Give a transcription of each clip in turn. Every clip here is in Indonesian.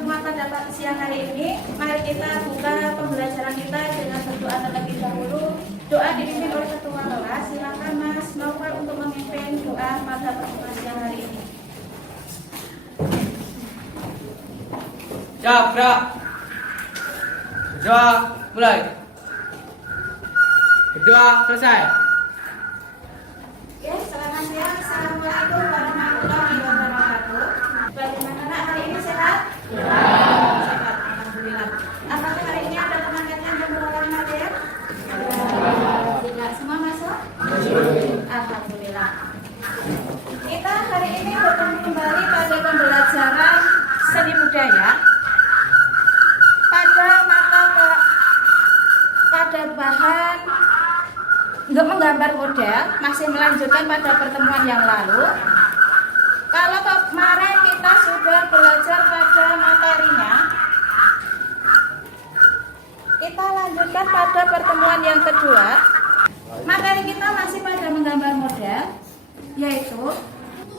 pertemuan pada siang hari ini, mari kita buka pembelajaran kita dengan berdoa terlebih dahulu. Doa dipimpin oleh ketua kelas. Silakan Mas Novel untuk memimpin doa pada pertemuan siang hari ini. Siap, gerak. Berdoa, mulai. Berdoa, selesai. Oke, selamat siang. Assalamualaikum warahmatullahi wabarakatuh. Bagaimana nak hari ini sehat? Ya. Sehat, alhamdulillah. Apakah hari ini ada teman-teman yang mengulang materi? Tidak, semua masuk? Alhamdulillah. Kita hari ini bertemu kembali pada pembelajaran seni budaya pada bahan untuk menggambar model, masih melanjutkan pada pertemuan yang lalu. Kalau kemarin kita sudah belajar pada materinya, kita lanjutkan pada pertemuan yang kedua. Materi kita masih pada menggambar model, yaitu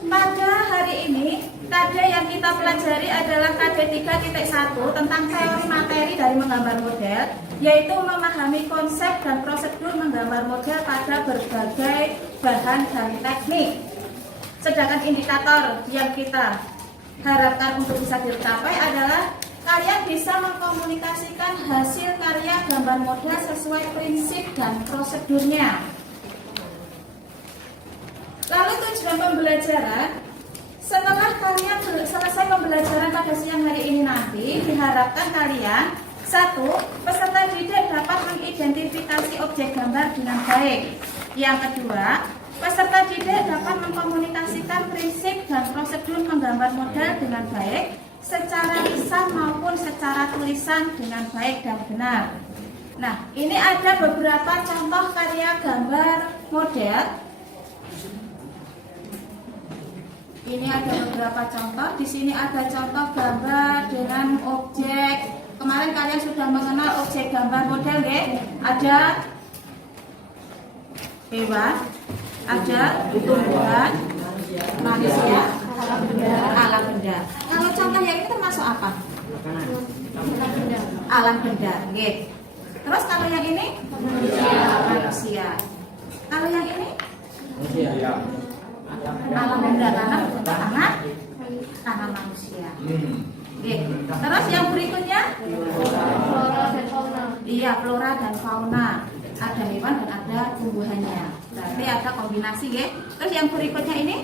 pada hari ini KD yang kita pelajari adalah KD 3.1 tentang teori materi dari menggambar model, yaitu memahami konsep dan prosedur menggambar model pada berbagai bahan dan teknik. Sedangkan indikator yang kita harapkan untuk bisa dicapai adalah kalian bisa mengkomunikasikan hasil karya gambar model sesuai prinsip dan prosedurnya. Lalu tujuan pembelajaran, setelah kalian selesai pembelajaran pada siang hari ini nanti, diharapkan kalian, satu, peserta didik dapat mengidentifikasi objek gambar dengan baik. Yang kedua, peserta didik dapat mengkomunikasikan prinsip dan prosedur menggambar model dengan baik secara lisan maupun secara tulisan dengan baik dan benar. Nah, ini ada beberapa contoh karya gambar model. Ini ada beberapa contoh. Di sini ada contoh gambar dengan objek. Kemarin kalian sudah mengenal objek gambar model, ya? Ada hewan, ada tumbuhan, manusia, alam benda. Kalau contoh yang ini termasuk apa? Alam benda. Okay. Terus kalau yang ini? Manusia. Kalau yang ini? Alam benda, tanah manusia. Oke. Terus yang berikutnya? Flora dan fauna. Iya, flora dan fauna. Ada hewan dan ada tumbuhannya. Berarti ada kombinasi, ya. Terus yang berikutnya ini?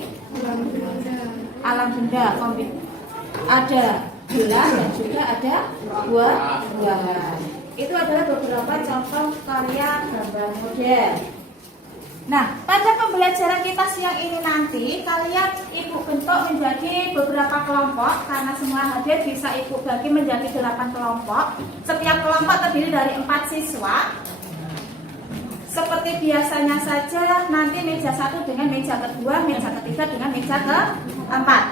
Alam benda. Ada gula dan juga ada buah-buahan. Itu adalah beberapa contoh karya gambar model. Nah, pada pembelajaran kita siang ini nanti, kalian Ibu bentuk menjadi beberapa kelompok, karena semua hadir bisa Ibu bagi menjadi 8 kelompok. Setiap kelompok terdiri dari 4 siswa. Seperti biasanya saja, nanti meja 1 dengan meja kedua, meja ketiga dengan meja keempat.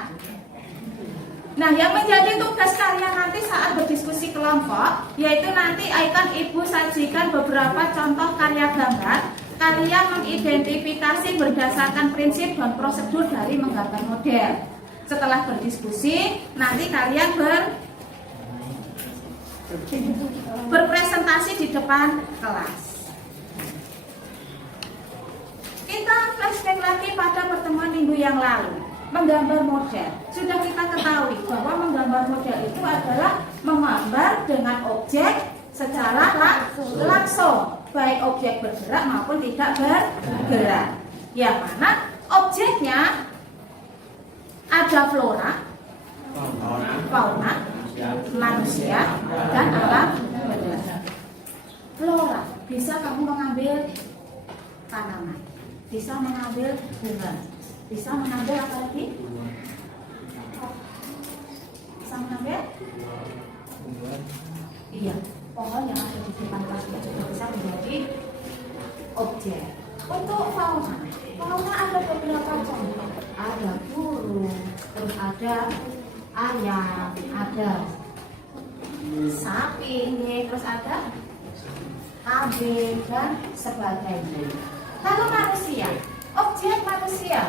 Nah, yang menjadi tugas kalian nanti saat berdiskusi kelompok, yaitu nanti akan Ibu sajikan beberapa contoh karya gambar. Kalian mengidentifikasi berdasarkan prinsip dan prosedur dari menggambar model. Setelah berdiskusi, nanti kalian berpresentasi di depan kelas. Kita flashback lagi pada pertemuan minggu yang lalu. Menggambar model. Sudah kita ketahui bahwa menggambar model itu adalah menggambar dengan objek secara langsung. Baik objek bergerak maupun tidak bergerak. Yang mana objeknya ada flora, fauna, manusia, dan alam benda. Flora, bisa kamu mengambil tanaman, bisa mengambil bunga, bisa mengambil apa lagi? Bisa mengambil? Iya. Pohon yang ada di depan kelas juga bisa menjadi objek. Untuk fauna ada beberapa contoh. Ada burung, terus ada ayam, ada sapi, terus ada kambing dan sebagainya. Kalau manusia, objek manusia.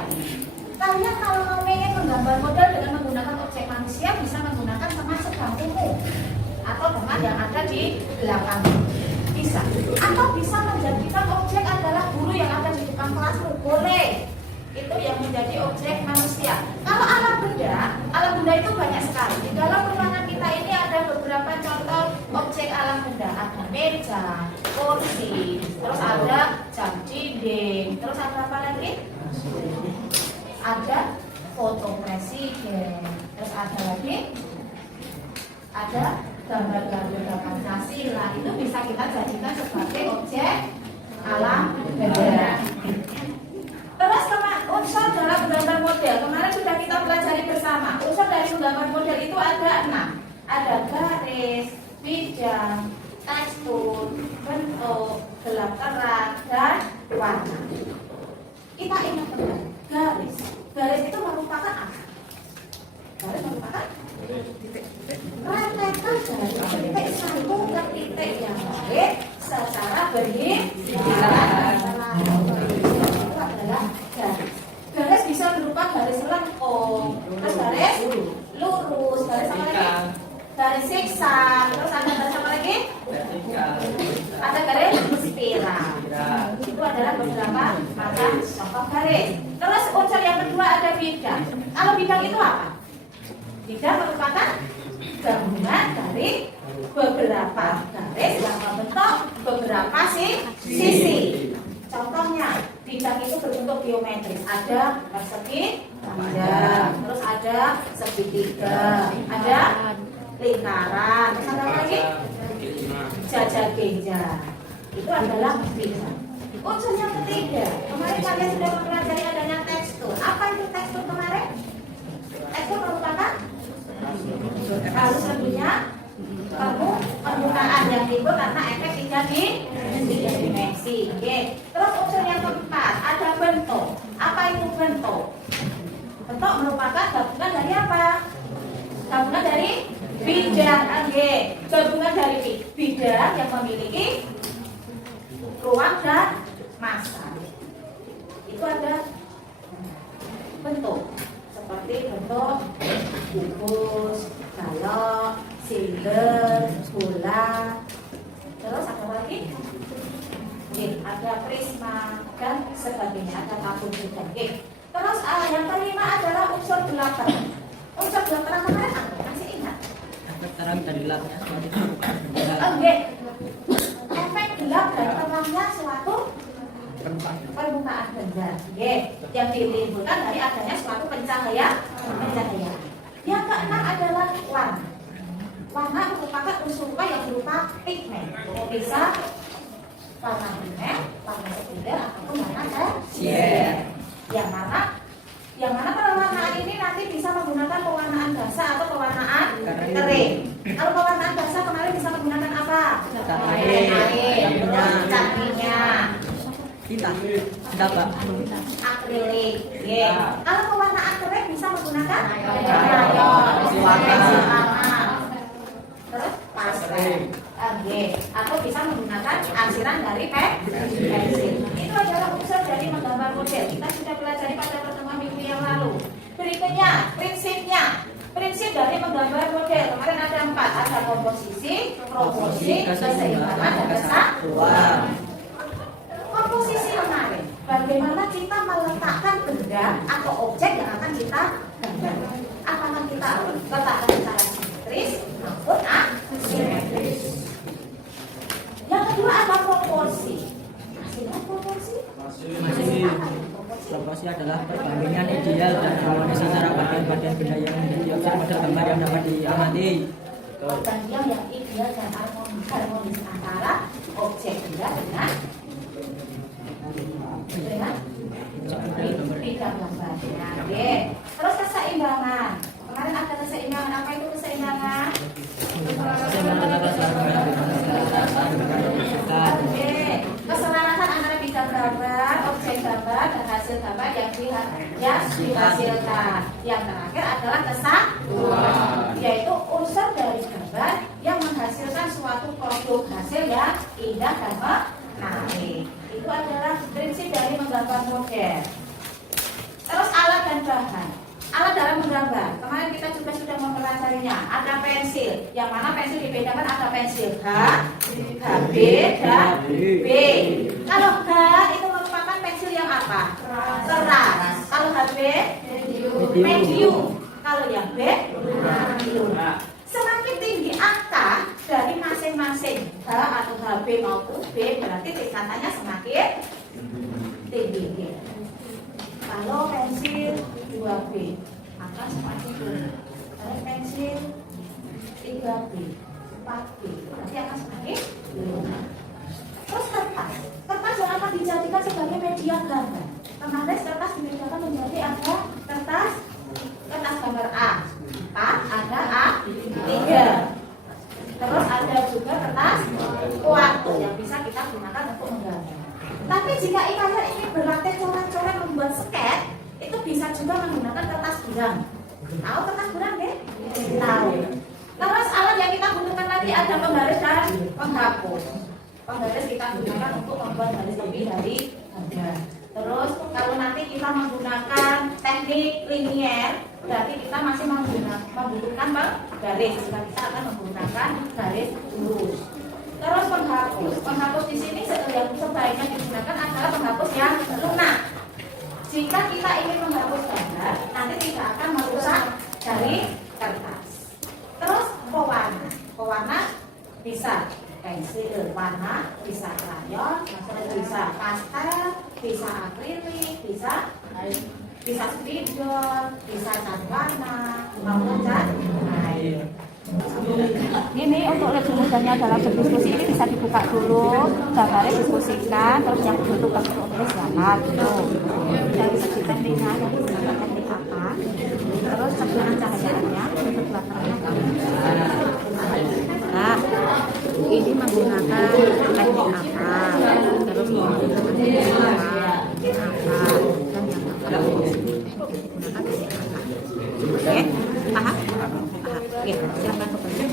Kalian kalau ingin menggambar model dengan menggunakan objek manusia bisa menggunakan termasuk bangku yang ada di belakang. Bisa. Atau bisa menjadikan objek adalah guru yang ada di depan kelasmu. Boleh. Itu yang menjadi objek manusia. Kalau alat benda itu banyak sekali. Di dalam ruangan kita ini ada beberapa contoh objek alat benda. Ada meja, kursi, terus ada jam dinding, terus ada apa lagi? Ada foto presiden, terus ada lagi ada gambar-gambar Pancasila. Itu bisa kita jadikan sebagai objek alam benda. Terus unsur dalam menggambar model kemarin sudah kita pelajari bersama. Unsur dari menggambar model itu ada 6. Ada garis, bidang, tekstur, bentuk, gelap terang, dan warna. Kita ingat kembali, garis. Garis itu merupakan apa? Garis merupakan rentetan dari titik satu ke titik yang lain secara berhilangan. Itu adalah garis. Garis bisa berupa garis lengkung, terus garis lurus, garis apa lagi? Garis siksa, terus ada garis apa lagi? Ada garis spiral. Itu adalah beberapa macam contoh garis. Terus unsur yang kedua ada bidang. Kalau bidang itu apa? Bidang merupakan gabungan dari beberapa garis yang membentuk beberapa sisi. Contohnya, bidang itu berbentuk geometris. Ada persegi panjang, terus ada segitiga, ada lingkaran, terus ada apa lagi? Jajak genjang. Itu adalah bidang. Unsur yang ketiga, kemarin kalian sudah mempelajari adanya tekstur. Apa itu tekstur kemarin? Tekstur merupakan harus tentunya permukaan yang timbul karena efek tiga dimensi. Oke. Terus unsur yang keempat ada bentuk. Apa itu bentuk? Bentuk merupakan gabungan dari apa? Gabungan dari bidang. Oke. Gabungan dari bidang yang memiliki ruang dan massa. Itu ada bentuk. Seperti bentuk kubus, balok, silinder, bola. Terus ada lagi? Ada prisma dan sebagainya. Ada tabung juga. Terus yang kelima adalah unsur gelap terang. Unsur gelap terang kemarin apa? Masih ingat? Efek terang dan gelapnya. Oke. Efek gelap dan terangnya suatu permukaan benda, yang ditimbulkan dari adanya suatu pencahayaan. Yang keenam adalah warna. Warna merupakan unsur yang berupa pigmen. Bisa warna primer, warna sekunder, ataupun warna tersier. Yang mana pewarnaan ini nanti bisa menggunakan pewarnaan basah atau pewarnaan kering. Kalau pewarnaan basah kemarin bisa menggunakan apa? Air, cat minyak. Kita Pak. Akrilik. Kalau pewarnaan kering bisa menggunakan crayon, pensil warna, terus pastel. Atau bisa menggunakan arsiran dari pensil. Itu adalah unsur dari menggambar model. Kita sudah pelajari pada pertemuan minggu yang lalu. Berikutnya prinsipnya. Prinsip dari menggambar model kemarin ada 4. Ada komposisi, proporsi, keseimbangan, dan kesatuan. Komposisi kemarin, bagaimana kita meletakkan benda atau objek yang akan kita gambar. Apakah kita letakkan secara simetris maupun asimetris. Yang kedua ada proporsi. Masih ingat proporsi? Masih. Proporsi adalah perbandingan ideal dan harmonis antara bagian-bagian benda yang menjadi objek model gambar yang dapat diamati. Perbandingan yang ideal dan harmonis antara objek benda dengan bidang gambarnya. Terus keseimbangan. Kemarin ada keseimbangan. Apa itu keseimbangan? Keselarasan antara bidang gambar, objek gambar, dan hasil gambar yang dihasilkan. Yang terakhir adalah kesatuan, yaitu unsur dari gambar yang menghasilkan suatu produk hasil yang indah dan menarik. Itu adalah prinsip dari menggambar model. Terus alat dan bahan. Alat dalam menggambar. Kemarin kita juga sudah mempelajarinya. contohnya ada pensil, yang mana pensil dibedakan ada pensil H, HB, dan B. Kalau H itu merupakan pensil yang apa? Keras. Kalau HB medium. Kalau yang B medium. Semakin tinggi angka dari masing-masing H atau HB maupun B, berarti tingkatannya semakin tinggi. Kalau pensil 2B maka semakin tinggi. Kalau pensil 3B, 4B berarti akan semakin tinggi. Terus kertas yang akan dijadikan sebagai media gambar. Kemarin kertas dibedakan menjadi ada kertas gambar A4, ada A3. Terus ada juga kertas kuarto yang bisa kita gunakan untuk menggambar. Tapi jika kalian ingin berlatih coret-coret membuat sket, itu bisa juga menggunakan kertas buram. Tahu kertas buram deh? Tahu. Terus alat yang kita gunakan lagi ada penggaris dan penghapus. Penggaris kita gunakan untuk membuat garis lebih dari gambar. Terus kalau nanti kita menggunakan teknik linier, berarti kita masih membutuhkan garis. Jika kita akan menggunakan garis lurus. Terus penghapus di sini yang sebaiknya digunakan adalah penghapus yang lunak. Jika kita ingin menghapus gambar, nanti tidak akan merusak dari kertas. Terus pewarna bisa pensil warna, bisa krayon, bisa pastel, bisa akrilik, bisa spidol, bisa cat warna, maupun cat air. Ini untuk lebih mudahnya dalam berdiskusi ini bisa dibuka dulu, gambarnya diskusikan, terus yang ditutup pakai tulis siapa gitu. Dari segi tekniknya, dari segi teknik apa, terus penggunaan cahayaannya, untuk belakangnya. Nah, ini menggunakan teknik apa, terus menggunakan teknik apa, dan yang apa, digunakan teknik apa. Oke, paham? Oke, silakan kepada.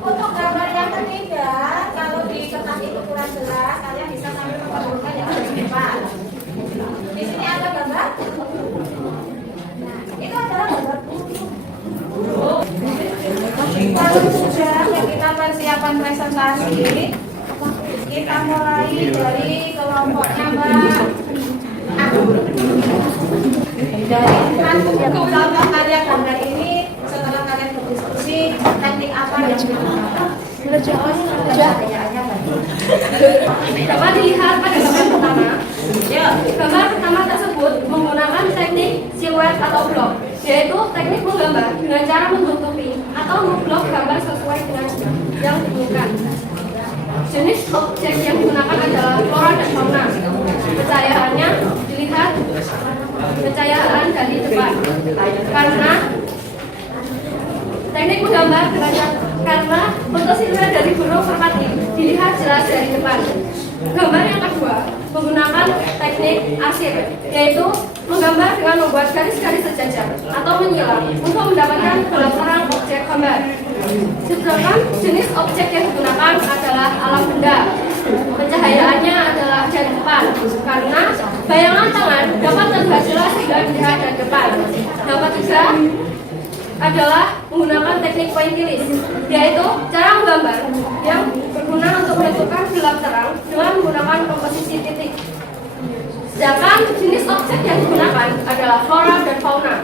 Untuk gambar yang ketiga, kalau di kertas itu kurang jelas, kalian bisa sambil mengumpulkan yang ada di depan. Di sini ada gambar. Nah, itu adalah gambar burung. Kalau sudah kita persiapan presentasi, kita mulai dari kelompoknya Mbak. Dari kelompok karya gambar ini, setelah kalian berdiskusi teknik apa yang digunakan, dapat dilihat pada gambar pertama. Gambar pertama tersebut menggunakan teknik siluet atau blok, yaitu teknik menggambar dengan cara menutupi atau memblok gambar sesuai dengan yang diinginkan. Jenis objek yang digunakan adalah flora dan fauna. Pencahayaannya dilihat pencahayaan dari depan, karena teknik menggambar karena untuk siluet dari burung merpati dilihat jelas dari depan. Gambar yang kedua menggunakan teknik arsip, yaitu menggambar dengan membuat garis-garis sejajar atau menyilang untuk mendapatkan gelap terang objek gambar. Sedangkan jenis objek yang digunakan adalah alam benda. Pencahayaannya adalah dari depan, karena bayangan tangan dapat terlihat jelas jika dilihat dari depan. Yang ketiga adalah menggunakan teknik pointillis, yaitu cara menggambar yang berguna untuk menentukan gelap terang dengan menggunakan komposisi titik. Sedangkan jenis objek yang digunakan adalah flora dan fauna.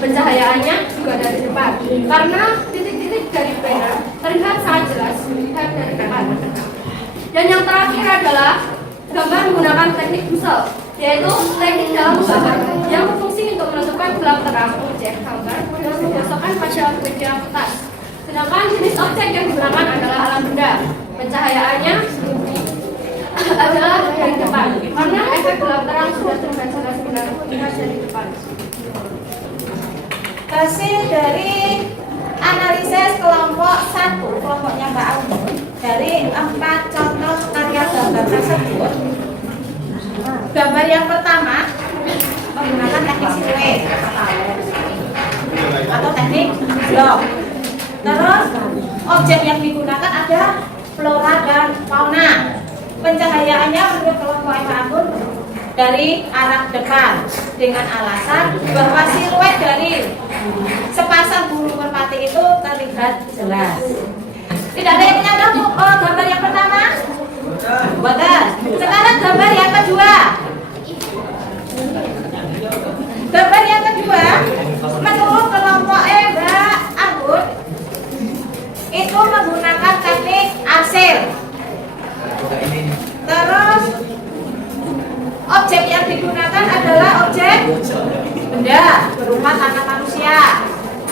Pencahayaannya juga dari depan, karena titik-titik dari pena terlihat sangat jelas dilihat dari depan. Dan yang terakhir adalah gambar menggunakan teknik busel, yaitu teknik dalam menggambar yang berfungsi untuk menentukan gelap terang objek gambar dengan menggosokkan pada media kertas. Sedangkan jenis objek yang digunakan adalah alam benda. Pencahayaannya adalah dari depan, karena efek gelap terang sudah terbaca benar terlihat dari depan. Hasil dari analisis kelompok 1, kelompoknya Mbak Auni, dari 4 contoh karya gambar tersebut, gambar yang pertama menggunakan teknik siluet atau teknik blok. Terus objek yang digunakan ada flora dan fauna. Pencahayaannya menurut kelompok Mbak Agun dari arah depan dengan alasan bahwa siluet dari sepasang burung merpati terlihat jelas. Tidak ada yang menyangka gambar yang pertama? Bagus. Sekarang gambar yang kedua. Gambar yang kedua, menurut kelompok Mbak Anggun, itu menggunakan teknik arsir. Terus objek yang digunakan adalah objek benda berupa tangan manusia.